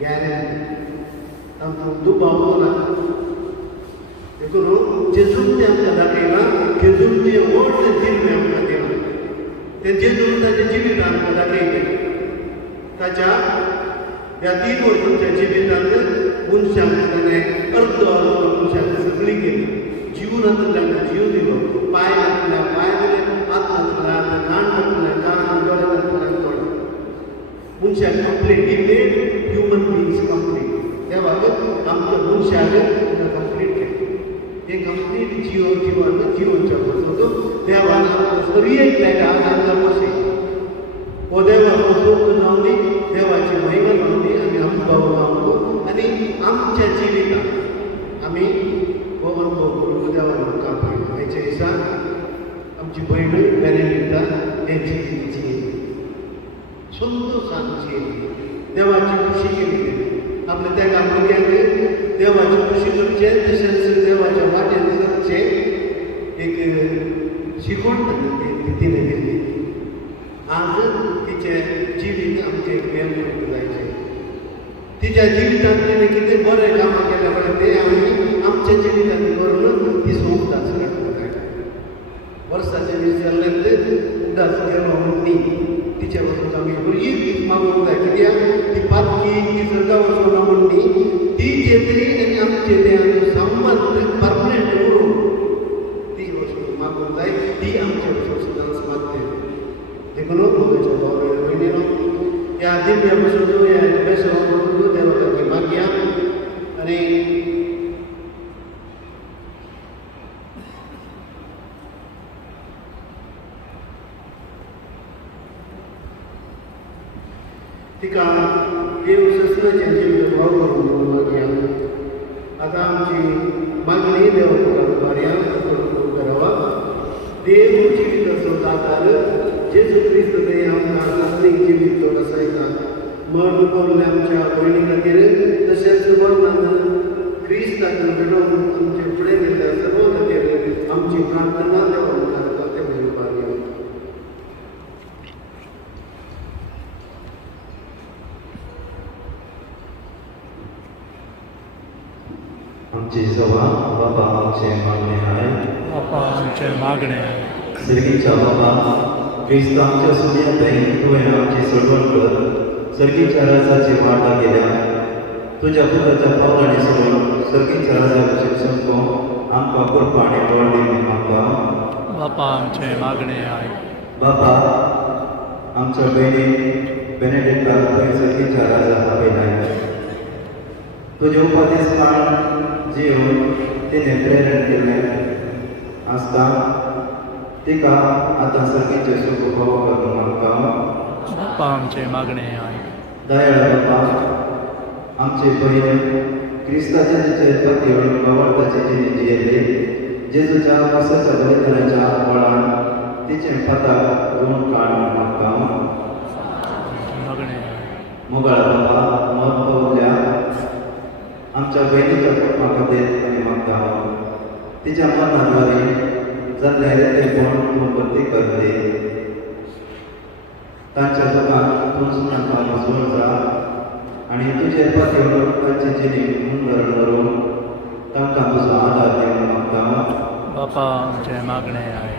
गॅरंटी तांकां दुबाव नाका देखून जेजून आमकां दाखयला जेजून व्हड दिव्य आमकां दिला ते जेजून ताचें जिवीत आमकां दाखयलें ताच्या ह्या 3 वर्सांच्या जिवितांत मनशाक ताणें अर्द मनशाक सगळी केली जीवनांत तांकां जीव दिलो पांय घातल्या पांय दिले हात घातल्या कान घातल्या कान दोळे घातल्या दोळे मनशाक complete he made human बिंग्स complete देवाक आमच्या मनशाक कंप्लीट केलें हे कंप्लीट जीवनच्या वचून देवान बरी एक मेळटा तांकां कशें हो देवाचो सुख जावनी देवाची महिमा जावनी आमी अनुभव मागूं आनी आमच्या जिवितांत आमी हो अनुभव करूंक देवान आमकां आपयलो आयच्या दिसान आमची भयण बेनेडिक्टा तेंची संतोशान जियेली देवाची खुशी केली आपल्या त्या भुरग्यांक देवाची खुशी करचे तशेंच देवाच्या वाटेन चलचे एक शिकवण तिणें दिली आज तिचे जिवीत आमचे वेळ जायचे तिच्या जिवितांत तिणें कितें बरें कामां केल्या पळय तें आमी आमच्या जिवितांत करून ती उदास काडपाक वर्साचे दीस जाल्ले उदास गेलो म्हणून न्ही तिच्या वचून आमी बरी दीस मागूंक जाय कित्याक ती पातकी ती सर्गा वचून ना म्हण न्ही ती जेतरी आनी आमचे ते संबंध परमनेंट करून ती वचून मागूंक जाय ती आमचे वचून सदांच मागते देखून भोगाच्या भाव भयणीनो ह्या दिव्य वचून ह्या बेसवा म्हणून देवाची मागया आनी तिका देव ससनाच्या जिव्य भाव करून मागया आतां आमची मागणी देव बऱ्यान करून करावा देव जिवीत असो दातार जेजू क्रिस्त ते आमकां आत्मीक जिवीत तो आसायता मरण पावले आमच्या भयणी खातीर तशेंच मरणांत क्रिस्ताक घडोवन आमचे फुडें गेल्ल्या सर्व खातीर आमची प्रार्थना देवा मुखार करते म्हणून मागया आमची सभा बाबा आमचे मागणे आहे बापा आमचे मागणे सर्गीच्या बाबा क्रिस्त आमच्या सुन्यांतय तुवें आमची सोडवण कर सर्गीच्या राजाची वाटा गेल्या तुज्या पुताच्या पावलांनी सोडून सर्गीच्या राजाचे संपो आमकां कृपा आनी बळ दी म्हूण मागता बापा आमचे मागणे आहे बाबा आमच्या भयणी बेनेडिक्टाक तुवें सर्गीच्या राजा आपयलाय तुजे उपदेश काळ जीव तिणें प्रेरण केल्लें आसता तिका आतां सर्गीचे सुख भोग करूंक आमकां बापा आमचे मागणे आहे दयाळ बाबा आमचे भयण क्रिस्ताचे जिचे पती आवडताचे जिणे जियेले जेजूच्या पासाच्या बलिदानाच्या बळान तिचे पताक दोन काण म्हाका मागणे मोगाळ बाबा मत पावल्या आमच्या बहिणीच्या म्हाका देत आनी म्हाका तिच्या मनाद्वारे जाल्ले ते कोण तूं बत्ती करते तांच्या जगात तूं सुनांका मजूर जा आनी तुजे पतीवर तांचे जिणेक मुंदर करून तांकां तुजो आदार दिवन म्हाका बापा आमचे मागणे आहे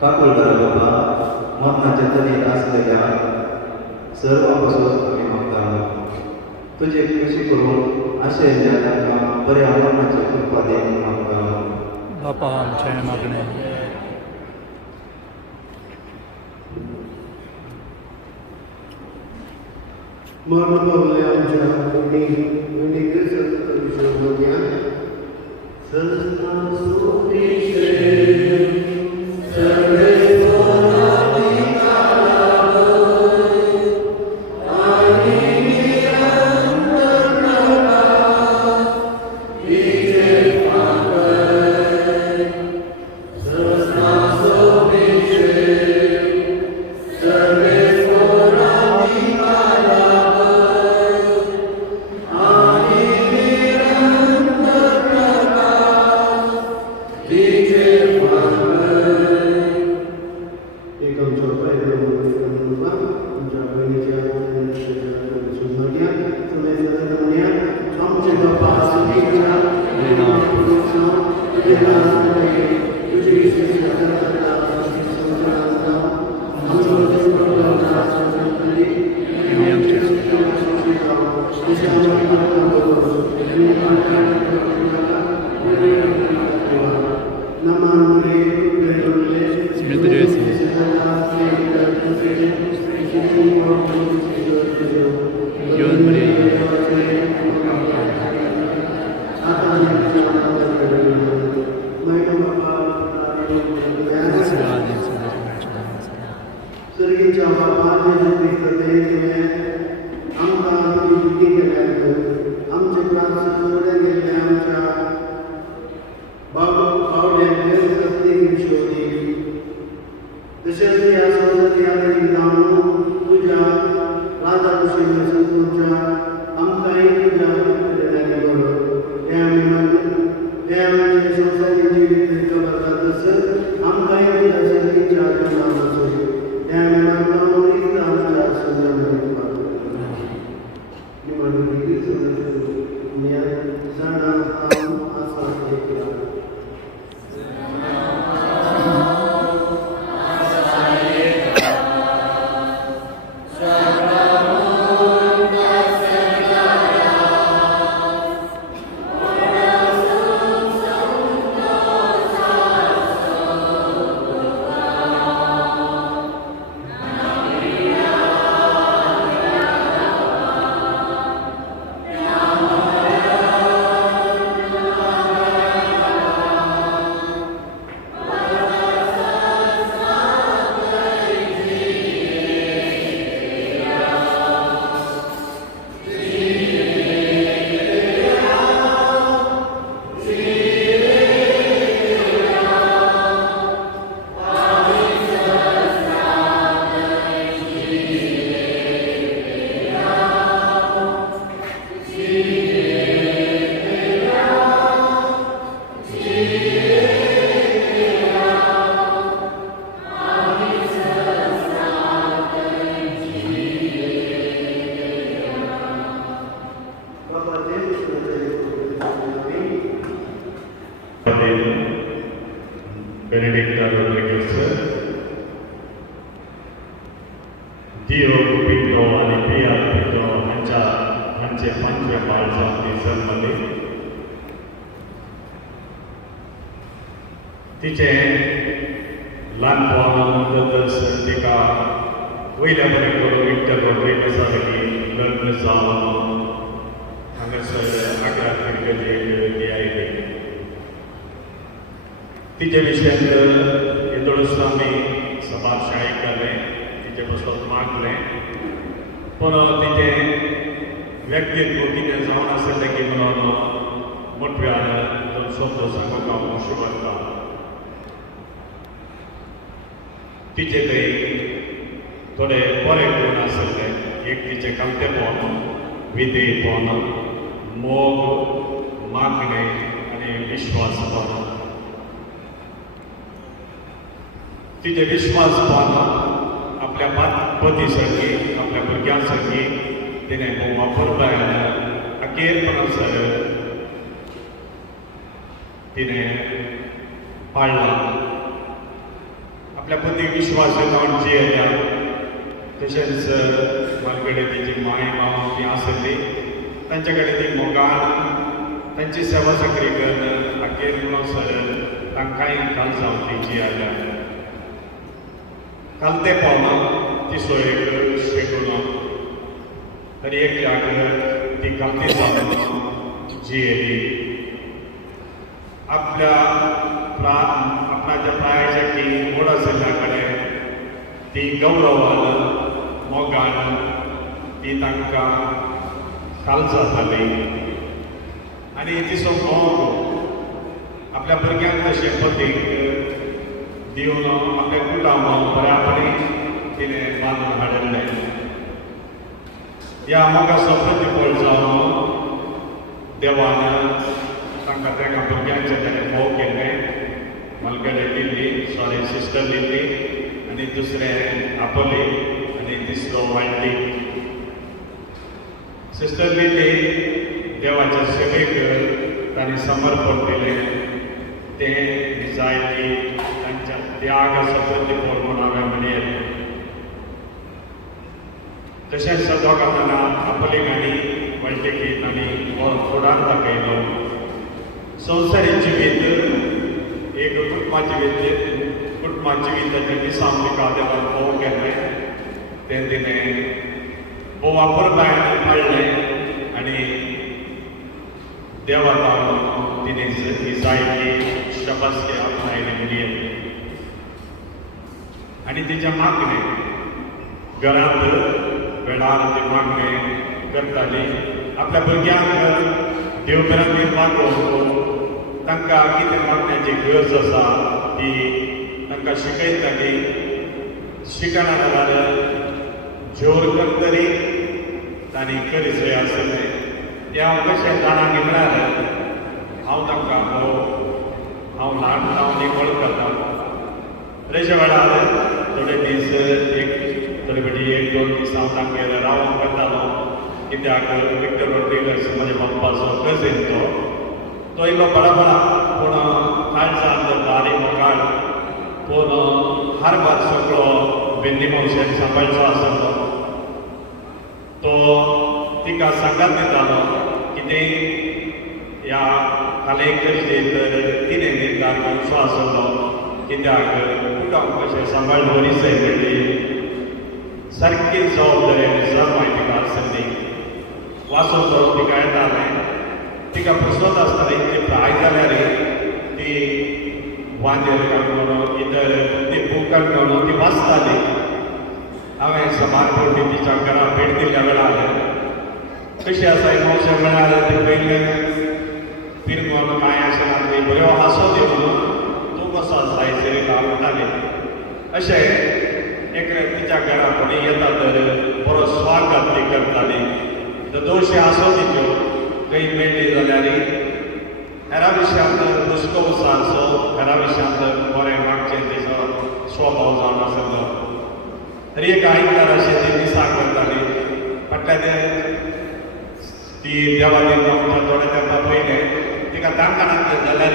काकूळ करा बाबा मरणाच्या तरी आसलेल्या सर्व पासून आमी म्हाका तुजे खुशी करून आशिल्ल्या तांकां बऱ्या मरणाची कृपा देवन म्हाका बापा आमचे मागणे मरण पावले आमच्या वणी क्रिस्त विश्वभूम्या संस्था सुविशे सर्वे Benedicta Rodriguez, Dio Pupito आणि Pia Pupito ह्यांचे 5व्या बालजागतिक तिचे ल्हानपणांत तिका वयल्या बरें करून विक्टर रॉड्रिगेजा लागीं लग्न जावन हांगासर आग्रांत ती आयली तिचे विशयान येदोळस आमी सभाशाळेक घालें तिचे बसोन मागलें पूण तिचें व्यक्तित्व कितें जावन आसलें की म्हणून मोठ्यान दोन शब्द सांगूंक हांव शुभ करतां तिचे काही थोडे बरे गुण आसले. एक तिचे खालतेपण, विधेयपण, मोग, मागणे आणि विश्वासपण. तिचे विश्वासपण आपल्या पतीसाठी, आपल्या भुरग्यांसाठी तिने वापरलाय. अखेरपणासर तिने पाळला. आपल्या पती विश्वास लावून जियेल्या. तशेंच मालकडे तिची माय माव ती आसली, तांच्याकडे ती मोगान तांची सेवा सकरी करून अखेरपणासर तांकांय काल जावन ती जियेल्या. काल ते पावना ती सोयेक शेकून तरी एक जाग ती कामती जाऊन जियेली. आपणाच्या प्रायाच्या की मोड आसल्याकडे ती गौरवान मोगान ती तांकां खालसा जाली. आनी तिचो मोग आपल्या भुरग्यांक तशें पतीक दिवन आपल्या कुटुंबाक बऱ्यापणी तिणें बांदून हाडिल्लें. ह्या मोगाचो प्रतिफळ जावन देवान तांकां तेका भुरग्यांचे ताणें मोग केल्लें. मलकडे दिल्ली, सिस्टर दिल्ली, आनी दुसरें आपोली आनी तिसरो वाळटी. सिस्टर दिल्ली देवाच्या सेवेक तांणी समर्पण दिलें. तें जायती तांच्या त्यागाचो प्रतिफळ म्हूण हांवें म्हणयलें. तशेंच दोगांना आपोलीक आनी वळटेकीन आनी फुडार दाखयलो. संवसारी जिवीत एक कुटुंबाचें जिवीताचें दिसांक तिका देवान भोव केल्लें. तें तिणें भोव वापरबायन हाडलें आनी देवा लागून तिणें ही जायती शबासकी आपणायली म्हणयली. आनी तिच्या मागणें घरांत वेळार ती मागणें करताली. आपल्या भुरग्यांक देवघरांनी मागोवन तांकां कितें मागण्याची गरज आसा ती तांकां शिकयताली. शिकना जाल्यार जोर करतरी तांणी करीचें आसलें. तें हांव कशें जाणांक म्हळ्यार हांव तांकां हांव ल्हान लावन एक वळखता. तशे वेळार थोडे दीस थोडी बडी 1-2 दीस हांव तांगेर रावून करतालो. कित्याक विक्टर रॉड्रिगस म्हज्या पप्पाचो कझीन तो इल्लो बडबडा पूण काळजांत बारीक मोगाळ पूण हर बार सगळो बेंदीमोशेन सांबाळचो आसलो. तो तिका सांगात दितालो कितें ह्या काले गरजेक तर तिणें निर्धार घेवचो आसलो. कित्याक कुटुंब कशें सांबाळून बरीचय मेळ्ळी. सारकी जबाबदारी आनी सरमाय तिका आसली. वाचून करून तिका येतालें. तिका पुसत आसतना इतली प्राय जाल्यार ती वांजेर काडून इतर ती बुकां काडून ती वाचताली. हांवें समारपणी तिच्या घरा भेट दिल्ल्या वेळार कशी आसा इमोशन म्हळ्यार ती पयलें फिरमोन कांय आसना ती बऱ्यो हांसो दिवन तूं कसो आसा हेचेर म्हणटाली. अशें एक तिच्या घरा कोणी येता तर बरो स्वागत ती करताली. दोनशे हांसो तिच्यो खंय मेळ्ळी जाल्यार हेरा विशयांत हुस्को उसारचो, हेरा विशयांत बरें वागचें तिचो स्वभाव जावन आसलो. तरी एक आयतार अशें ती दिसाक करताली. फाटल्या ती देवा दिता म्हणटा थोड्या तेंपा पयलें तिका तांकां नासलें जाल्यार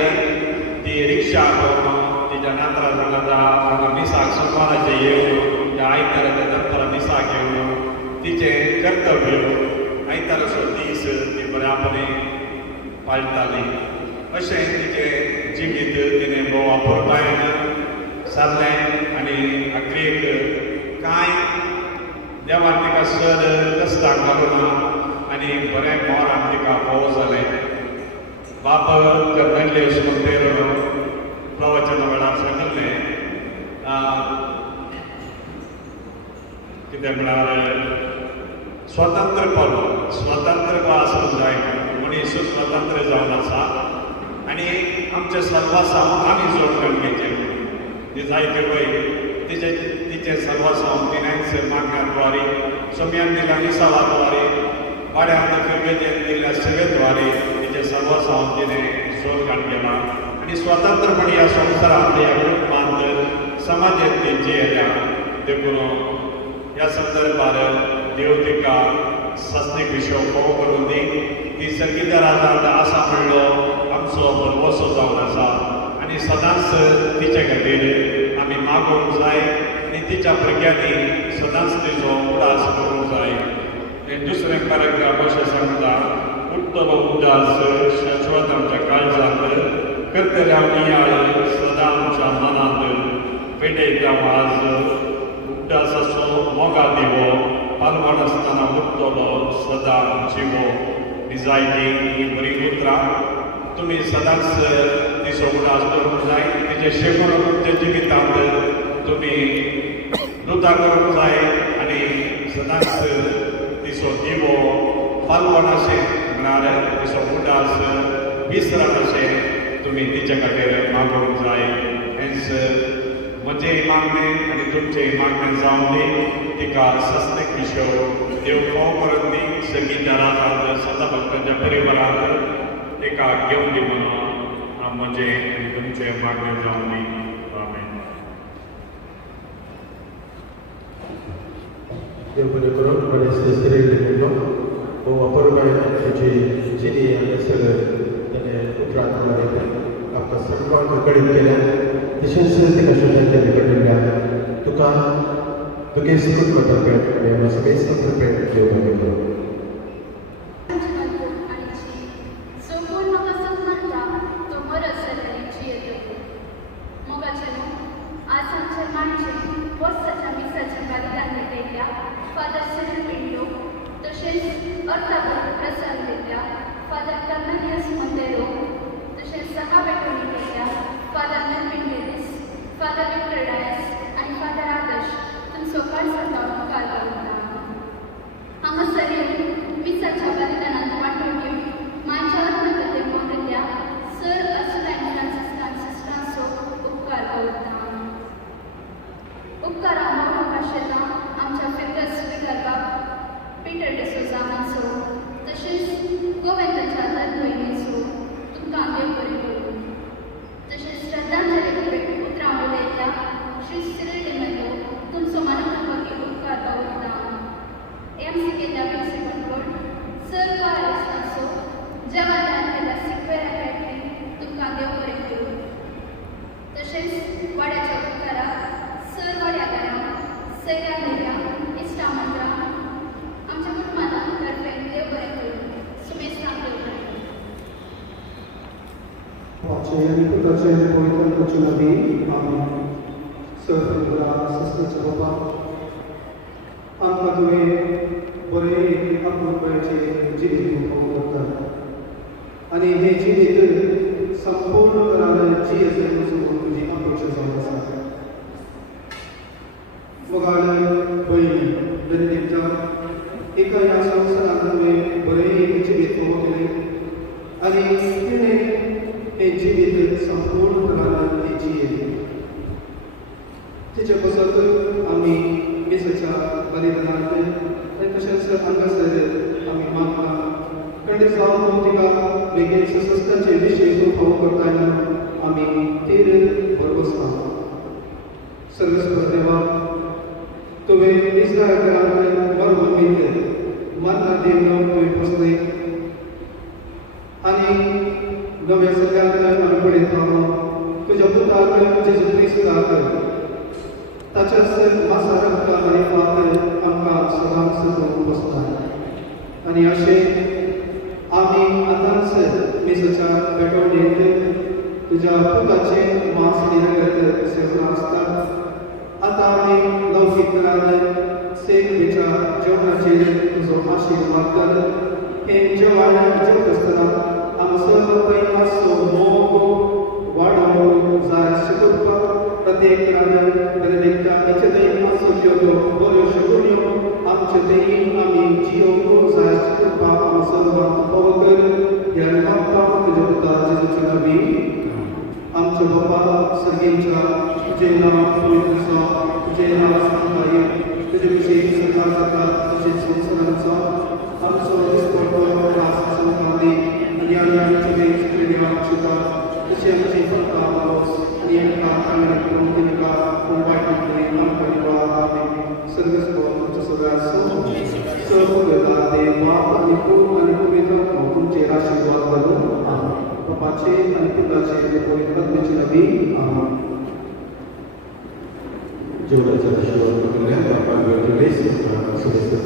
ती रिक्षा घेवन तिच्या नातरा जाणा हांगा मिसाक सुमाराचें येवन त्या आयताराच्या दनपारां मिसाक येवन तिचें कर्तव्य आयताराचो दीस ती बऱ्यापणी पाळटाली. अशें तिचें जिवीत तिणें भोव वापरतायन सारलें आनी आखरेक कांय देवान तिका सर कश्टाक घालूना आनी बरें मोरान तिका भोव जालें. बाप कर्नलियस मंदिर प्रवचना वेळार सांगलें कितें म्हळ्यार स्वतंत्र आसूंक जाय. मनीस स्वतंत्र जावन आसा आनी आमचे सर्वासां आमी जोड घालपाचें. ती जायते पळय तिचे सर्व संवतीनांचे मागण्याद्वारे सोम्यान दिल्या निसावाद्वारे वाड्यात फिरवेजेन दिल्या सेवेद्वारे तिचे सर्व संवतीने स्वर्गात गेला आणि स्वतंत्रपणे या संसारात या कुटुंबांत समाजात तेंची येल्या देखून ह्या संदर्भात देव तिका सस्तीक विषय फोव करून दी ती सर्गीच्या राजांत आसा म्हणलो आमचो बरवसो जावन आसा आनी सदांच तिचे खातीर आमी मागूंक जाय आनी तिच्या भुरग्यांनी सदांच तिचो उडास करूंक जाय हे दुसरें पॅराग्राफ अशें सांगता उत्तम उदास शाश्वत आमच्या काळजांत करतल्या नियाळ सदां आमच्या मनांत पेटयता वाज उदासाचो मोगा दिवो पालवण आसतना उत्तलो सदां जिवो डिजायटी ही बरी उतरां तुमी सदांच तिचो उडास करूंक जाय तिचे शेकून तुमच्या जिवितांत तुमी वृथा करूंक जाय आनी सदांच तिचो दिवो पालवण अशें म्हळ्यार तिचो उडास विसरण अशें तुमी तिचे खातीर मागूंक जाय हेंच म्हजे मागणे आनी तुमचे मागणे जावन दी तिका सस्तेक विषय देव फोव करून दी सगळीं दारांत सदा भक्तांच्या परिवारांत एका घेवन दी म्हणून म्हजे आनी तुमचे मागणे जावन दी आमेन. देव बरें करून बरें सिरियलो वो वापरपाक तुजी जिनी आनी सगळें ताणें उतरांत आमकां सगळ्यांक कळीत केल्या तशेंच तिका शुद्धाच्या भितरल्या तुका तुगे सुखद मतपेट आनी सगळें संतपेट देव बरें करून. आणि हे जिवीत संपूर्ण करायला जी असेल तुझी अपेक्षा जाऊन आसा वगाड बहीण दरेकच्या एका ह्या संवसारांत तुवें बरें जिवीत उबो केलें आनी तिणें हें जिवीत संपूर्ण करायला ती जियेली तिचे बसत आमी मिसाच्या बलिदानांत तशेंच हांगासर आमी मागता खंडीत जावन तिका बेगीन सशस्त्राचे विशय तूं फावो करता आमी तीर भरवसता सर्वेस्वर देवा तुवें इस्रायलांत मरभुमींत मरना देव तुवें पोसले आनी नव्या सगळ्यांत आमी पळयता तुज्या पुताक जेजू क्रिस्ताक ताच्याच मासा रक्तान आनी फात आमकां सदांच दवरून बसता आनी अशें आमी आतांच मिसाच्या पेटोवणेंत तुज्या पुताचें मांस निरगत सेवन आसतात आतां आमी लौकीक घरांत सेवेच्या जेवणाचेर तुजो आशिर्वाद कर हें जेवण जेवत आसतना आमचो पय मातसो मोग वाडोवंक जाय अशें करपाक प्रत्येकान दरेकल्या हेचे दय मातसो त्यो बऱ्यो शिकवण्यो आमचे दयीन आमी जियोवंक जाय अशें करपाक आमचो फावो कर ह्या मागता तुज्या पुता जेजूच्या नांवान आमचो बापा सर्गेच्या जेवणाक पवित्र आसा आमचे नावासनाई तुझे विषयी सरकार सरकार तसेच संस्थांचा आमचा विस्फोट राष्ट्रसंघाने आणि अन्यायाचे क्रिया तसे आमचे फक्त आवाज आणि एका आम्ही करून का मोबाईल सर्वस्व सगळ्या सहभागिता देवा आणि खूप आणि पवित्र तुमचे आशीर्वाद करून बापाचे आणि पुत्राचे पवित्र नदी जेवढाचा आशीर्वाद केल्या बापा वेगवेगळे सदस्य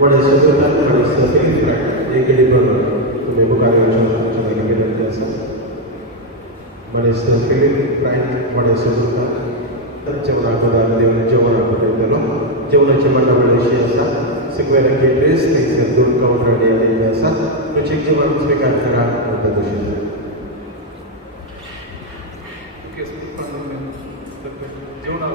वडे सदस्यांना वडे सदस्य एकडे बरोबर तुम्ही बुकाऱ्याच्या गेलेले असतात वडे सदस्य प्राईज वडे सदस्य जेवणाची मंडळ अशी असतात सगळ्या ड्रेस थंयसर दोन काउंटर आलेले असतात तुमचे जेवण स्वीकार करा म्हणटा तशें जेवणा